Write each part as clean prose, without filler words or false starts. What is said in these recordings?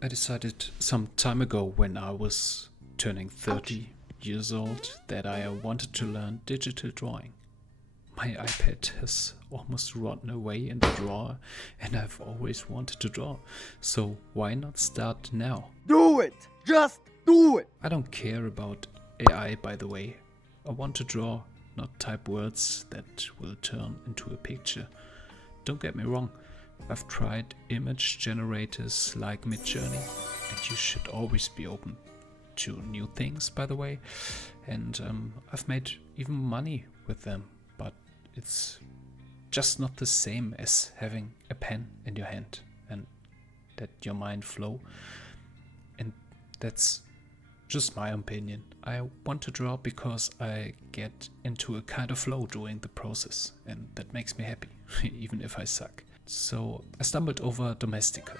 I decided some time ago when I was turning 30 years old that I wanted to learn digital drawing. My iPad has almost rotten away in the drawer and I've always wanted to draw. So why not start now? Do it! Just do it! I don't care about AI, by the way. I want to draw, not type words that will turn into a picture. Don't get me wrong, I've tried image generators like Midjourney, and you should always be open to new things, by the way. And I've made even money with them, but it's just not the same as having a pen in your hand and let your mind flow. And that's just my opinion. I want to draw because I get into a kind of flow during the process, and that makes me happy, even if I suck. So I stumbled over Domestika.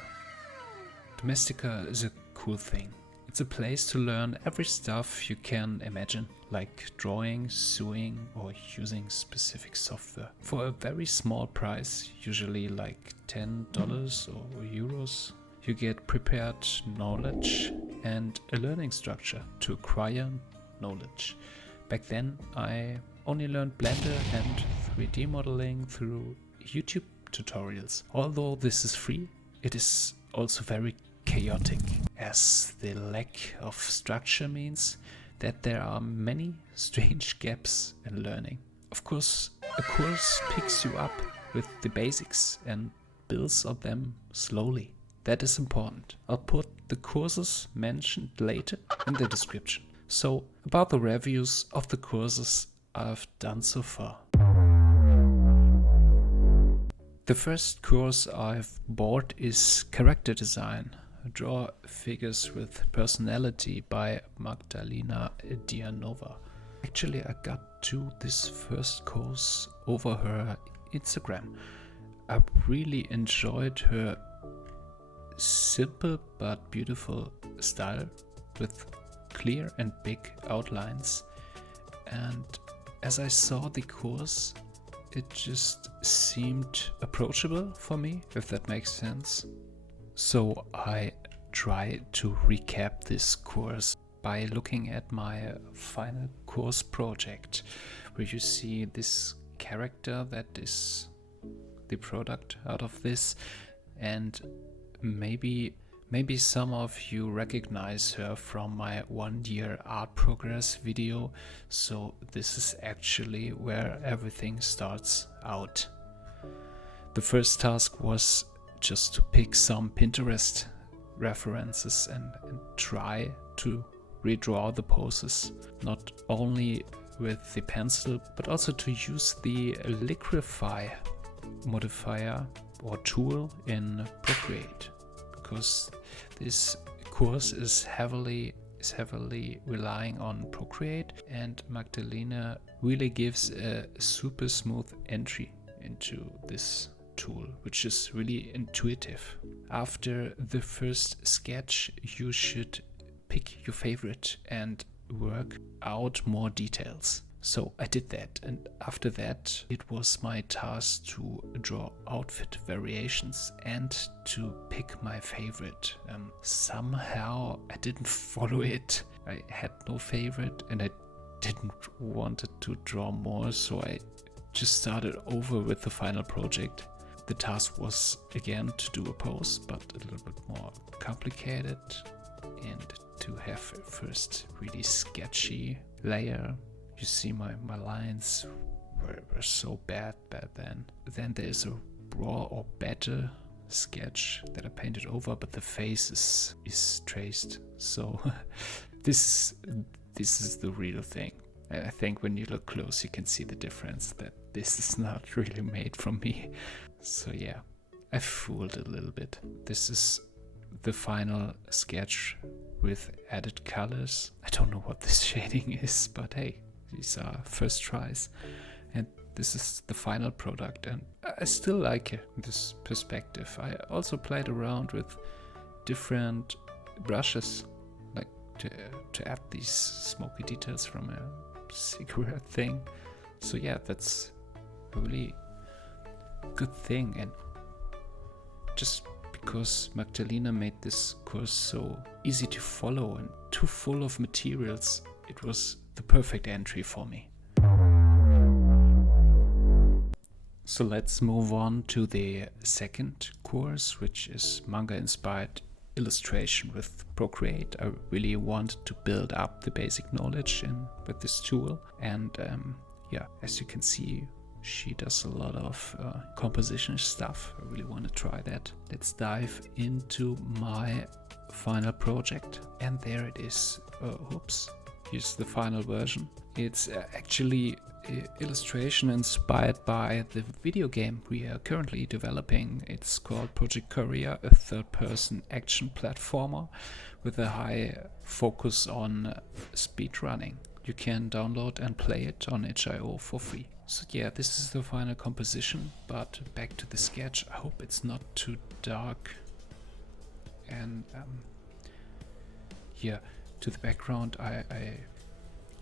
Domestika is a cool thing. It's a place to learn every stuff you can imagine, like drawing, sewing, or using specific software. For a very small price, usually like $10 or euros, you get prepared knowledge and a learning structure to acquire knowledge. Back then, I only learned Blender and 3D modeling through YouTube tutorials. Although this is free, it is also very chaotic, as the lack of structure means that there are many strange gaps in learning. Of course, a course picks you up with the basics and builds on them slowly. That is important. I'll put the courses mentioned later in the description. So, about the reviews of the courses I've done so far. The first course I've bought is Character Design. Draw Figures with Personality by Magdalena Dianova. Actually, I got to this first course over her Instagram. I really enjoyed her simple but beautiful style with clear and big outlines. And as I saw the course, it just seemed approachable for me, if that makes sense. So I tried to recap this course by looking at my final course project, where you see this character that is the product out of this, and maybe some of you recognize her from my 1 year art progress video. So this is actually where everything starts out. The first task was just to pick some Pinterest references and try to redraw the poses, not only with the pencil but also to use the liquify modifier or tool in Procreate, because this course is heavily relying on Procreate, and Magdalena really gives a super smooth entry into this tool, which is really intuitive. After the first sketch, you should pick your favorite and work out more details. So I did that, and after that it was my task to draw outfit variations and to pick my favorite. Somehow I didn't follow it. I had no favorite and I didn't want to draw more, so I just started over with the final project. The task was again to do a pose, but a little bit more complicated, and to have a first really sketchy layer. You see my lines were so bad then. Then there's a raw or better sketch that I painted over, but the face is traced. So this is the real thing. And I think when you look close you can see the difference, that this is not really made from me. So yeah, I fooled a little bit. This is the final sketch with added colors. I don't know what this shading is, but hey, these are first tries, and this is the final product, and I still like it, this perspective. I also played around with different brushes, like to add these smoky details from a cigarette thing. So yeah, that's a really good thing, and just because Magdalena made this course so easy to follow and too full of materials. It was the perfect entry for me. So let's move on to the second course, which is manga-inspired illustration with Procreate. I really wanted to build up the basic knowledge with this tool, and as you can see, she does a lot of composition stuff. I really want to try that. Let's dive into my final project, and there it is. Here's the final version. It's actually illustration inspired by the video game we are currently developing. It's called Project Courier, a third-person action platformer with a high focus on speedrunning. You can download and play it on itch.io for free. So yeah, this is the final composition, but back to the sketch. I hope it's not too dark. And to the background, I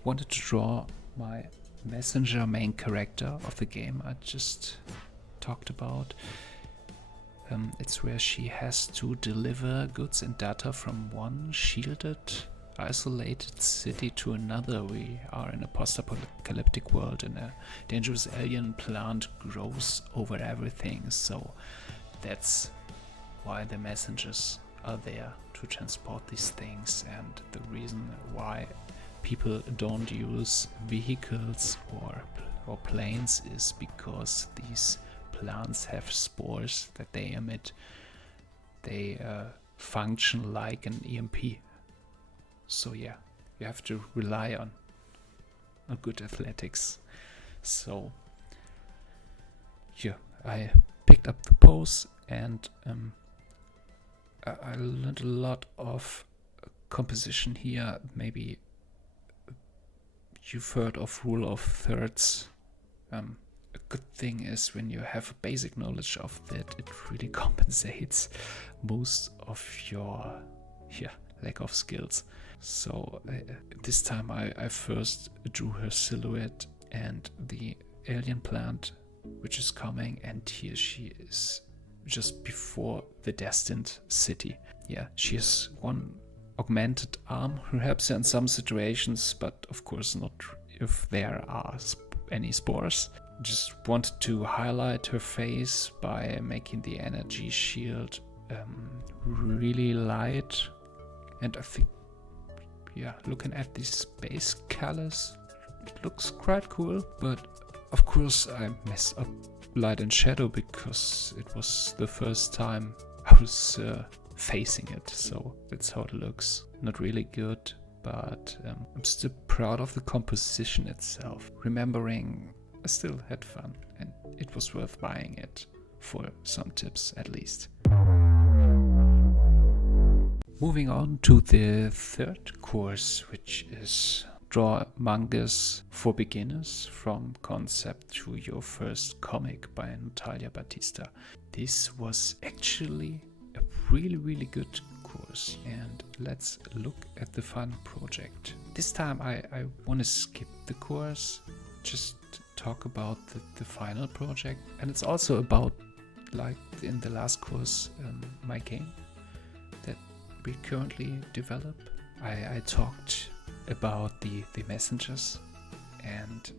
wanted to draw my messenger main character of the game I just talked about. It's where she has to deliver goods and data from one shielded, isolated city to another. We are in a post-apocalyptic world and a dangerous alien plant grows over everything, so that's why the messengers are there to transport these things, and the reason why people don't use vehicles or planes is because these plants have spores that they emit. They function like an EMP. So yeah, you have to rely on good athletics. So yeah, I picked up the pose, and I learned a lot of composition here. Maybe you've heard of rule of thirds. A good thing is when you have a basic knowledge of that, it really compensates most of your lack of skills. So this time I first drew her silhouette and the alien plant which is coming, and here she is just before the destined city. Yeah, she has one augmented arm who helps her in some situations, but of course not if there are any spores. Just wanted to highlight her face by making the energy shield really light, and I think, looking at these base colors, it looks quite cool, but of course I messed up light and shadow because it was the first time I was facing it, so that's how it looks. Not really good, but I'm still proud of the composition itself. Remembering I still had fun and it was worth buying it for some tips at least. Moving on to the third course, which is Draw Mangas for Beginners, from concept to your first comic by Natalia Batista. This was actually a really good course, and let's look at the final project. This time I want to skip the course, just talk about the final project, and it's also about, like in the last course, my game that we currently develop. I talked about the messengers, and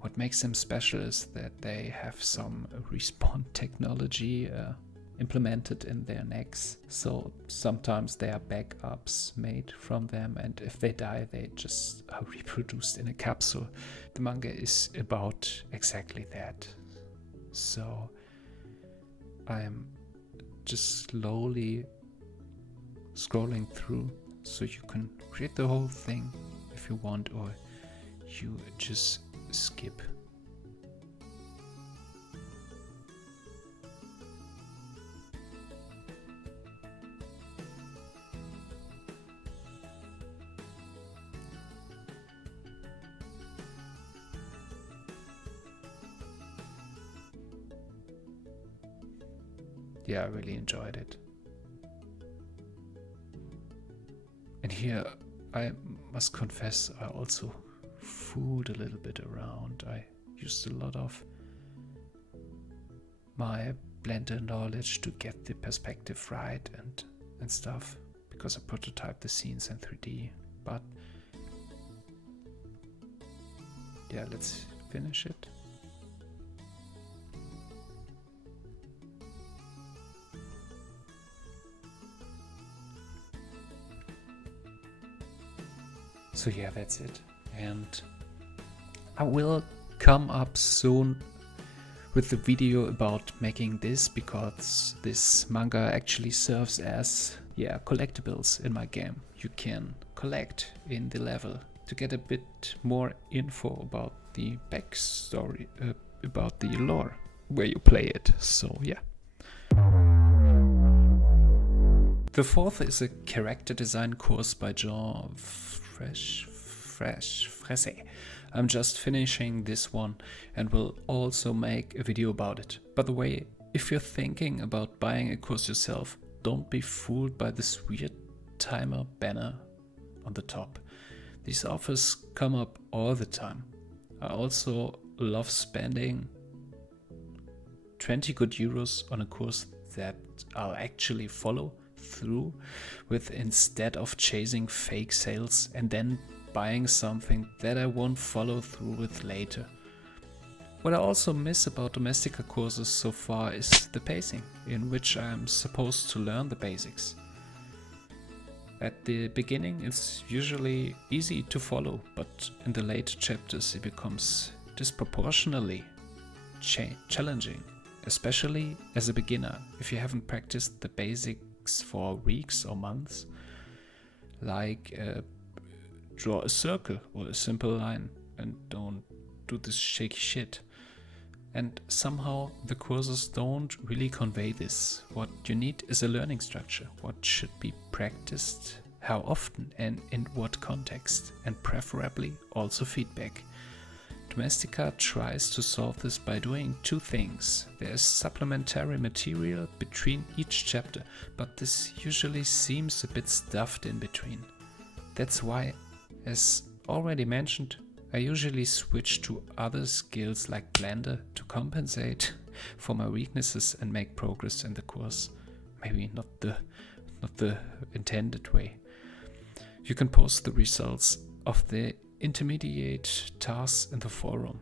what makes them special is that they have some respawn technology implemented in their necks, so sometimes there are backups made from them, and if they die they just are reproduced in a capsule. The manga is about exactly that, so I'm just slowly scrolling through, so you can read the whole thing if you want, or you just skip. Yeah, I really enjoyed it. And here I must confess, I also fooled a little bit around. I used a lot of my Blender knowledge to get the perspective right and stuff, because I prototyped the scenes in 3D. But yeah, let's finish it. So yeah, that's it. And I will come up soon with the video about making this, because this manga actually serves as collectibles in my game. You can collect in the level to get a bit more info about the backstory, about the lore where you play it. So yeah. The fourth is a character design course by Jean Fresse. I'm just finishing this one and will also make a video about it. By the way, if you're thinking about buying a course yourself, don't be fooled by this weird timer banner on the top. These offers come up all the time. I also love spending 20 good euros on a course that I'll actually follow through with, instead of chasing fake sales and then buying something that I won't follow through with later. What I also miss about Domestika courses so far is the pacing, in which I'm supposed to learn the basics. At the beginning it's usually easy to follow, but in the later chapters it becomes disproportionately challenging, especially as a beginner if you haven't practiced the basics for weeks or months, like draw a circle or a simple line, and don't do this shaky shit. And somehow the courses don't really convey this. What you need is a learning structure, what should be practiced, how often and in what context, and preferably also feedback. Domestika tries to solve this by doing two things. There is supplementary material between each chapter, but this usually seems a bit stuffed in between. That's why, as already mentioned, I usually switch to other skills like Blender to compensate for my weaknesses and make progress in the course. Maybe not the intended way. You can post the results of the intermediate tasks in the forum.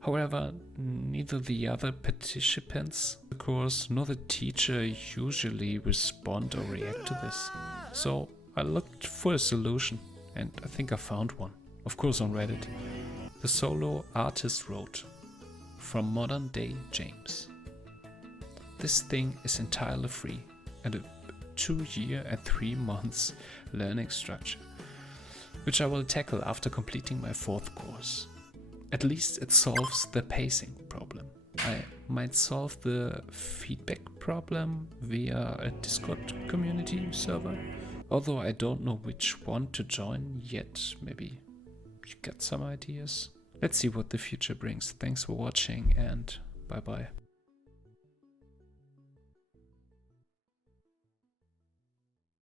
However, neither the other participants of the course nor the teacher usually respond or react to this. So I looked for a solution, and I think I found one. Of course on Reddit. The solo artist wrote, "From modern day James. This thing is entirely free and a 2-year and 3 months learning structure, which I will tackle after completing my 4th course. At least it solves the pacing problem. I might solve the feedback problem via a Discord community server, although I don't know which one to join yet. Maybe you get some ideas. Let's see what the future brings. Thanks for watching, and bye bye.